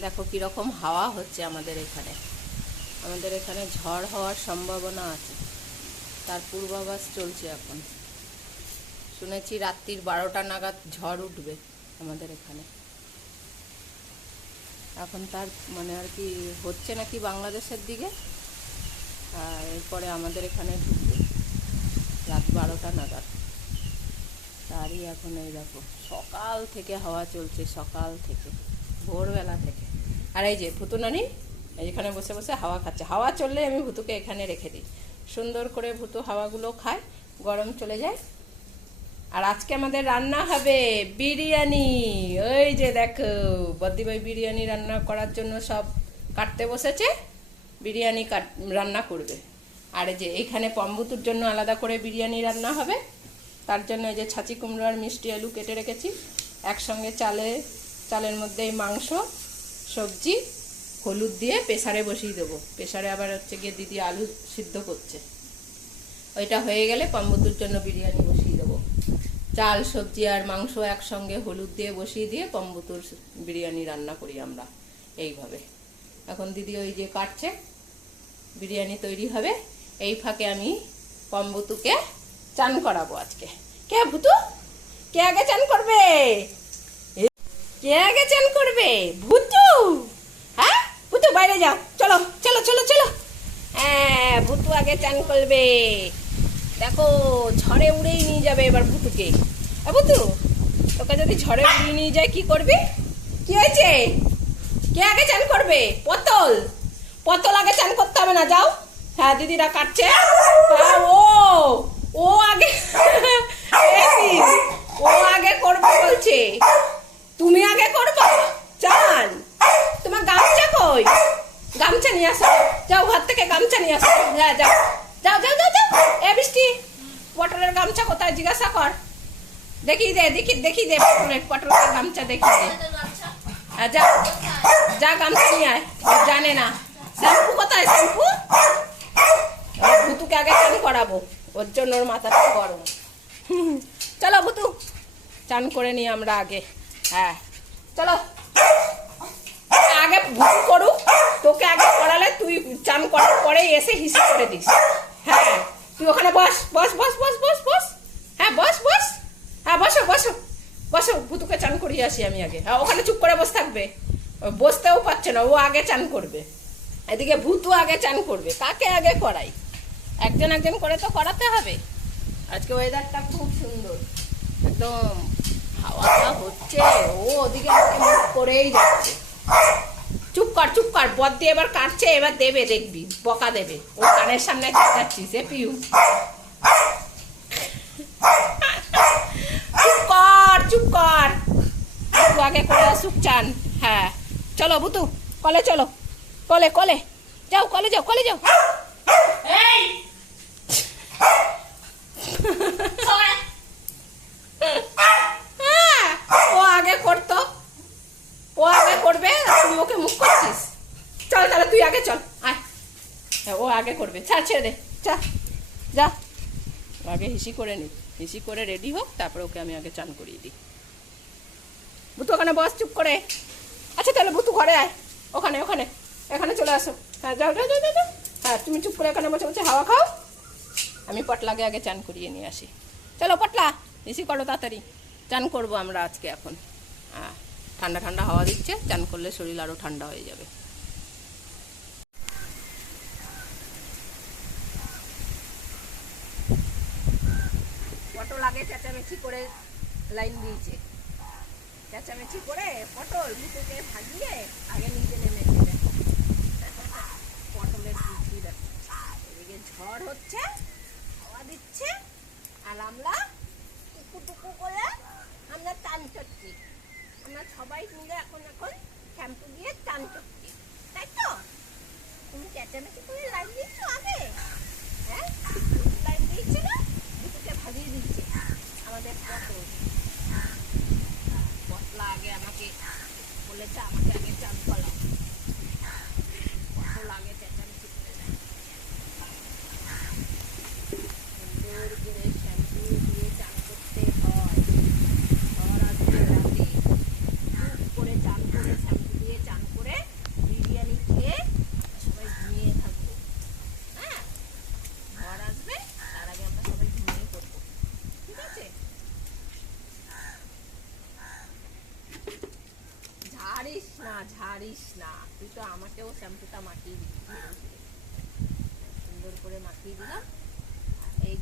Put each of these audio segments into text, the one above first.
দেখো কীরকম হাওয়া হচ্ছে আমাদের এখানে। আমাদের এখানে ঝড় হওয়ার সম্ভাবনা আছে। তার পূর্বাভাস চলছে এখন। শুনেছি রাত্রির বারোটা নাগাদ ঝড় উঠবে আমাদের এখানে। এখন তার মানে আর কি হচ্ছে নাকি বাংলাদেশের দিকে? আর এরপরে আমাদের এখানে ঢুকবে রাত বারোটা নাগাদ। তারই এখন এই দেখো, সকাল থেকে হাওয়া চলছে, সকাল থেকে, ভোরবেলা থেকে। আর এই যে ভুতুনানি এখানে বসে বসে হাওয়া খাচ্ছে। হাওয়া চললে আমি ভুতুকে এখানে রেখে দিই। সুন্দর করে ভুতু হাওয়াগুলো খায়, গরম চলে যায়। আর আজকে আমাদের রান্না হবে বিরিয়ানি। ওই যে দেখো বদ্দিভাই বিরিয়ানি রান্না করার জন্য সব কাটতে বসেছে, বিরিয়ানি কাট, রান্না করবে। আর যে এখানে পম্বুতুর জন্য আলাদা করে বিরিয়ানি রান্না হবে। তার জন্য এই যে ছাঁচি কুমড়ো আর মিষ্টি আলু কেটে রেখেছি। একসঙ্গে চালে, চালের মধ্যে এই মাংস সবজি হলুদ দিয়ে প্রেসারে বসিয়ে দেবো। প্রেসারে আবার হচ্ছে গিয়ে দিদি আলু সিদ্ধ করছে। ওইটা হয়ে গেলে পম্বুতুর জন্য বিরিয়ানি বসিয়ে দেবো। চাল, সবজি আর মাংস একসঙ্গে হলুদ দিয়ে বসিয়ে দিয়ে পম্বুতুর বিরিয়ানি রান্না করি আমরা এইভাবে। এখন দিদি ওই যে কাটছে, বিরিয়ানি তৈরি হবে। এই ফাঁকে আমি পম্বুতুকে চান করাবো আজকে। কে ভুতু? কে আগে চান করবে? কে আগে চান করবে? ভুতু! হ্যাঁ? ভুতু, বাইরে যাও। চলো চলো চলো চলো। হ্যাঁ ভুতু আগে চান করবে। দেখো, ঝড়ে উড়েই নিয়ে যাবে এবার ভুতুকে। ভুতু, তোকে যদি ঝড়ে উড়িয়ে নিয়ে যায়, কি করবি? কি হয়েছে? কে আগে চান করবে? পতল পতল আগে চান করতে হবে না, যাও। হ্যাঁ দিদিরা কাটছে। হ্যাঁ ও ও আগে ও আগে করবে বলছে তুমি আগে করব চান তোমার গামছা কই গামছা নিয়ে আসো। যাও ঘর থেকে গামছা নিয়ে আসো। হ্যাঁ যাও যাও যাও যাও যাও। এ বৃষ্টি পটলের গামছা কোথায়? জিজ্ঞাসা কর। দেখি দে দেখি দেখি দে পটলের পটলের গামছা দেখি দে। হ্যাঁ, যা যা গামছা নিয়ে আয়। জানে না। শ্যাম্পু কোথায়? শ্যাম্পু? ভুতুকে আগে চান করাবো। ওর জন্য ওর মাথাটা গরম। চলো ভুতু। চান করে নিই আমরা আগে। হ্যাঁ। চলো। আগে ভুতু করুক, তোকে আগে করালে তুই চান করার পরে এসে হিসেব করে দিস। হ্যাঁ তুই ওখানে বস বস বস বস বস বস। হ্যাঁ বস বস। হ্যাঁ বসো বসো বসো, ভুতুকে চান করিয়ে আসি আমি আগে। হ্যাঁ ওখানে চুপ করে বসে থাকবে। বসতেও পারছে না, ও আগে চান করবে। এদিকে ভূতু আগে চান করবে, কাকে আগে করাই? একজন একজন করে তো করাতে হবে। আজকে ওয়েদারটা খুব সুন্দর। একদম হাওয়াটা হচ্ছে, ও ওদিকে করেই যাচ্ছে। চুপ কর বদ দিয়ে এবার কাটছে এবার দেবে দেখবি বকা দেবে। ও কানের সামনে যাচ্ছিস এ পিউ। চুপ কর চুপ কর। আগে করে আসুক চান। হ্যাঁ চলো ভুতু কলে চলো। কলে কলে। যাও কলে যাও কলে যাও। হ্যাঁ, ও আগে করতো। ও আগে করবে তুই ওকে মুখ করছিস। চল তাহলে তুই আগে চল আয়। হ্যাঁ, ও আগে করবে। চা ছেড়ে দে। যা। যা আগে হিসি করে নি। হিসি করে রেডি হোক তারপরে ওকে আমি আগে চান করিয়ে দিই। বুতু ওখানে বস চুপ করে। আচ্ছা তাহলে বুতু ঘরে আয়। ওখানে ওখানে। এখানে চলে আসো। হ্যাঁ যাও যাও যাও, যাও। হ্যাঁ তুমি চুপ করে এখানে বসে বসে হাওয়া খাও। আমি পটলাকে আগে চান করিয়ে নিয়ে আসি। চলো পটলা হিসি করো তাড়াতাড়ি। চান করব আমরা আজকে এখন। হ্যাঁ ঠান্ডা ঠান্ডা হাওয়া দিচ্ছে। চান করলে শরীর আরও ঠান্ডা হয়ে যাবে। পটল আগে চেঁচামেচি করে লাইন দিয়েছে। চেঁচামেচি করে পটল মুখে ভাগিয়ে আগে নিজে করিস না তুই তো আমাকেও শ্যাম্পুটা মাখিয়ে দিবি সুন্দর করে মাখিয়ে দিলাম এই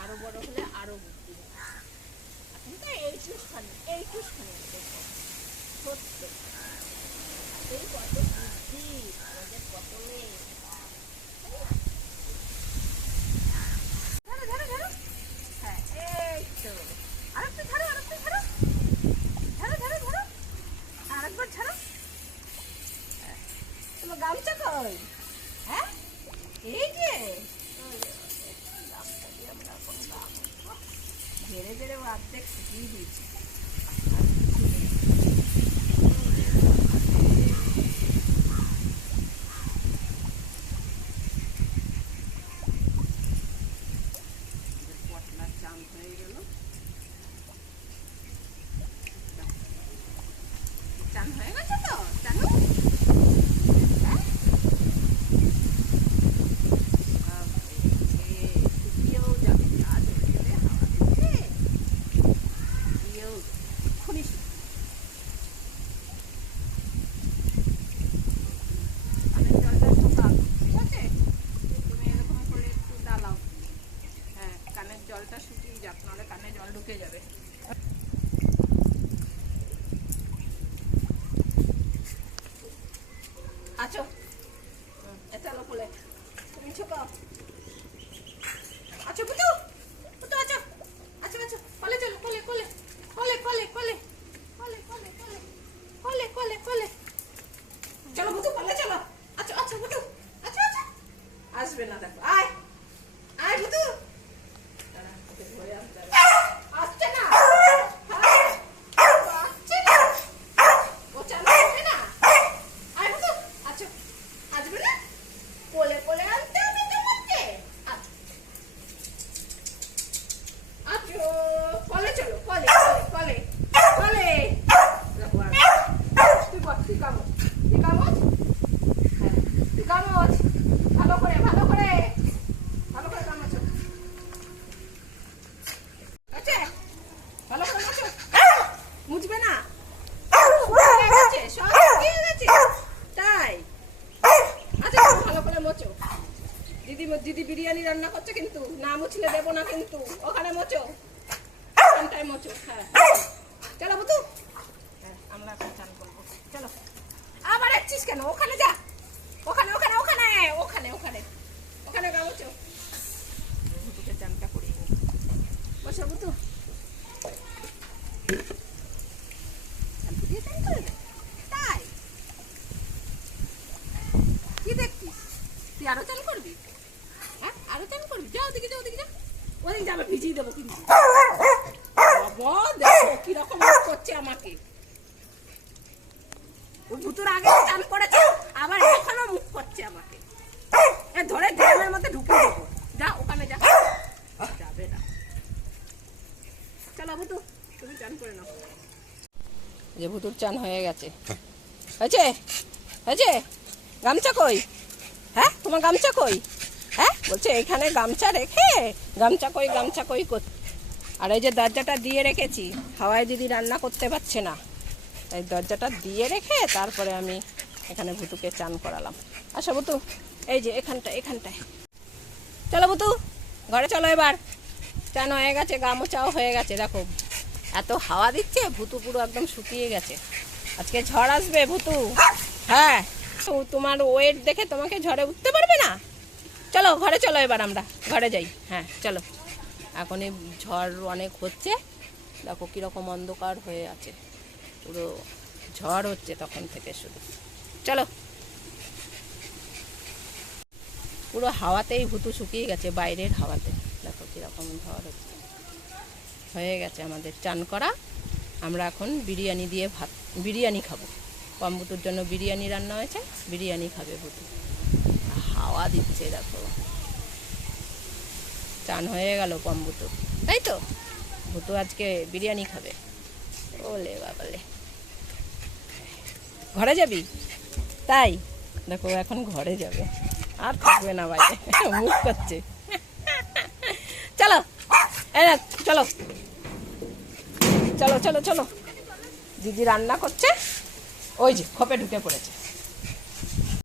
আরও বড় হলে আরও বুদ্ধি তো সত্য এই হ্যাঁ এই 아주 বিরিয়ানি রান্না করছে কিন্তু? না মুছলে দেবো না কিন্তু। ওখানে মোচো ওখানটায় মোচো হ্যাঁ। চলো বুতু। হ্যাঁ আবার ওখানে যা। করিয়ে কি দেখছিস? তুই আরও চান করবি? হ্যাঁ? আরও চান করবি? যাও দিকে ওদিকে ভিজিয়ে দেবো দেখো করছে আমাকে। ভুতুর আগে চান করেছে, আবার ধরে ঢুকে দেবো। যা, ওখানে যাবে চলো ভুতু তুমি চান করে নাও। যে ভুতুর চান হয়ে গেছে। হয়েছে? হয়েছে? গামছা কই? হ্যাঁ তোমার গামছা কই? বলছে, এখানে গামছা রেখে গামছা কই গামছা কই আর এই যে দরজাটা দিয়ে রেখেছি, হাওয়ায় দিদি রান্না করতে পারছে না। এই দরজাটা দিয়ে রেখে তারপরে আমি এখানে ভুতুকে চান করালাম। আচ্ছা বুতু এই যে এখানটা এখানটায়। চলো বুতু ঘরে চলো এবার। চান হয়ে গেছে গামোচাও হয়ে গেছে, দেখো। এত হাওয়া দিচ্ছে, ভুতু পুরো একদম শুকিয়ে গেছে। আজকে ঝড় আসবে, ভুতু। হ্যাঁ তোমার ওয়েট দেখে তোমাকে ঝড়ে উঠতে পারবে না? চলো, ঘরে চলো এবার আমরা। ঘরে যাই। হ্যাঁ চলো। এখনই ঝড় অনেক হচ্ছে। দেখো কীরকম অন্ধকার হয়ে আছে। পুরো ঝড় হচ্ছে তখন থেকে শুধু। চলো। পুরো হাওয়াতেই ভুতু শুকিয়ে গেছে, বাইরের হাওয়াতে। দেখো কীরকম ঝড় হচ্ছে। হয়ে গেছে আমাদের চান করা। আমরা এখন বিরিয়ানি দিয়ে ভাত বিরিয়ানি খাব। কম্বুতুর জন্য বিরিয়ানি রান্না হয়েছে। বিরিয়ানি খাবে ভুতু হাওয়া দিচ্ছে, দেখো। চান হয়ে গেল কম্বুতু তাই তো? ভুতু আজকে বিরিয়ানি খাবে। ওলে বাবালে। ঘরে যাবি? তাই? দেখো, এখন ঘরে যাবে। আর থাকবে না বাইরে। মুখ করছে। চলো। চলো। চলো চলো চলো। দিদি রান্না করছে। ওই যে, খোপে ঢুকে পড়েছে।